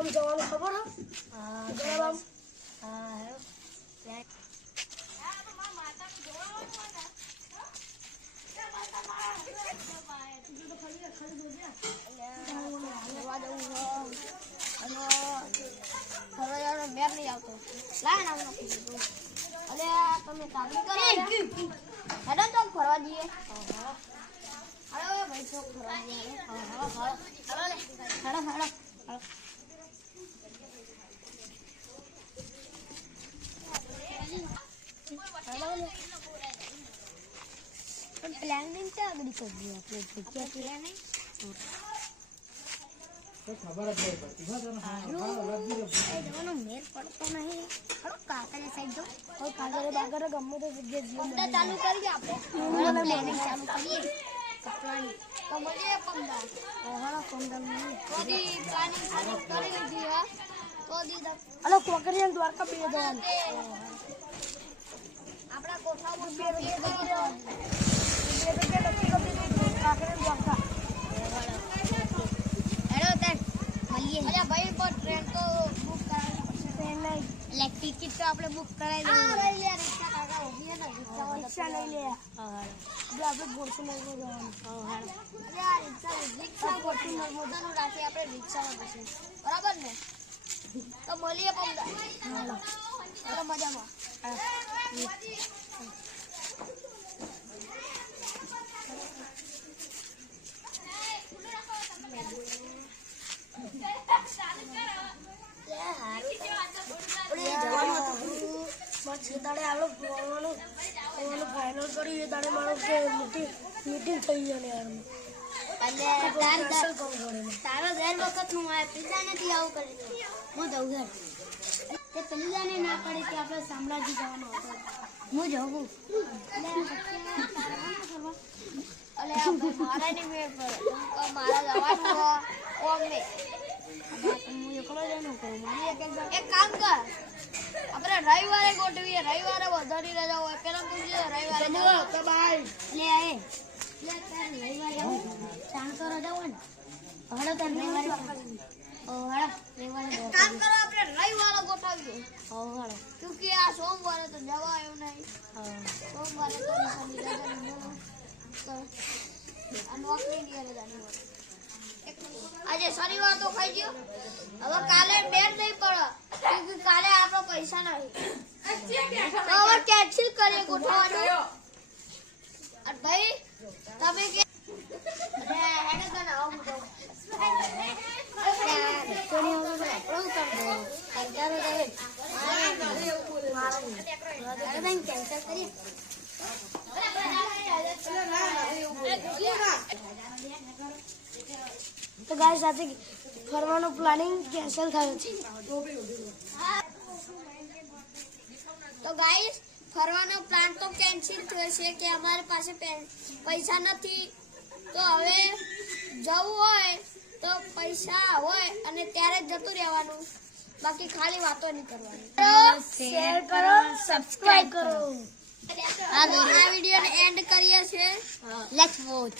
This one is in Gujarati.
આમ જવાનું ખબર હે હા હા મેર નહીં આવતો લાય ને તું. આ તમે તાબડી કરો હેડો તો ફરવા જઈએ હા ભાઈ ચોક ફરવા જઈએ હા હા હા હેડો હેડો હેડો પણ પ્લાનિંગ ક્યાં આગળ કરીએ આપણે. જગ્યા પ્લાનિંગ જવાનો મેર પડતો નહીં. હલો કાકાની સાઈડ જો. હવે કાગરે બાગરે ગમે તે જગ્યાએ જીવ ચાલુ કરીએ આપણે પ્લાનિંગ ચાલુ કરીએ. કપડાની તો મળીએ પંદા હા પંદર મિનિટ. તો પ્લાનિંગ ચાલુ કરી લીધી હા. તો દી દ- અલે દ્વારકા બે જવાનું. આપણા બે બે જગ્યાએ નક્કી કરી દીધું કાકરિયા દ્વારકા હેડો તેમ મળીએ અરે ભાઈ પર ટ્રેન તો બુક કરાવી પડશે એટલે ટિકિટ તો આપણે બુક કરાવી દઈએ. લઈ લે રિક્ષા કાકા ઊભી ને રિક્ષા લઈ લે. હા જો આપણે ગોળસી નગર હા અરે આ રિક્ષા રિક્ષા ખોટી નર્મદાનું રાખી આપણે રિક્ષામાં બેસીએ બરાબર ને? તો મળીએ ચાલો મજામાં. મારે જે દાડે આલો ભણવાનું ભણવાનું ફાઇનલ કર્યું એ દાડે મારો મીટિંગ મીટિંગ થઈ જાય ને યાર. એટલે તાર ઘર વખત હું પેલા નથી આવું કરે હું જઉં ઘર. તે પેલાને ના પડે કે આપણે શામળાજી જવાનું હતું. હું મેળ પડે. મારા જવાનું એક કામ કર. આપણે રવિવારે ગોઠવીએ. રવિવારે વધારી રજા હોય. પેલા પૂછીએ રવિવારે. તો બાય લે આય લે તાર રવિવારે ચાંદ રજા હોય ને. હળો તાર રવિવારે ઓ હળો. રવિવારે કામ કરો આપણે રવિવારે ગોઠવીએ. ઓ હળો. ક્યોંકિ આ સોમવારે તો જવા એવું નહીં. સોમવારે તો રજા નહીં. તો આ નોકરી ની રજા નહીં શનિવાર તો ખાઈ ગયો હવે કાલે બેડ નહીં પડે કાલે આપણો પૈસા નહીં હવે કેન્સલ કરીએ ગોઠવવાનું ભાઈ તમે કે અરે હેડે તને આવું બધું તો ગાય સાથે ફરવાનું પ્લાનિંગ કેન્સલ થયું છે. તો ગાઈસ ફરવાનો પ્લાન તો કેન્સલ થયો છે કે અમારી પાસે પૈસા નથી. તો હવે જવું હોય તો પૈસા હોય અને ત્યારે જ જતું રહેવાનું. બાકી ખાલી વાતો નહીં કરવાની. શેર કરો સબસ્ક્રાઇબ કરો. આ વીડિયો એન્ડ કરીએ છીએ. Let's watch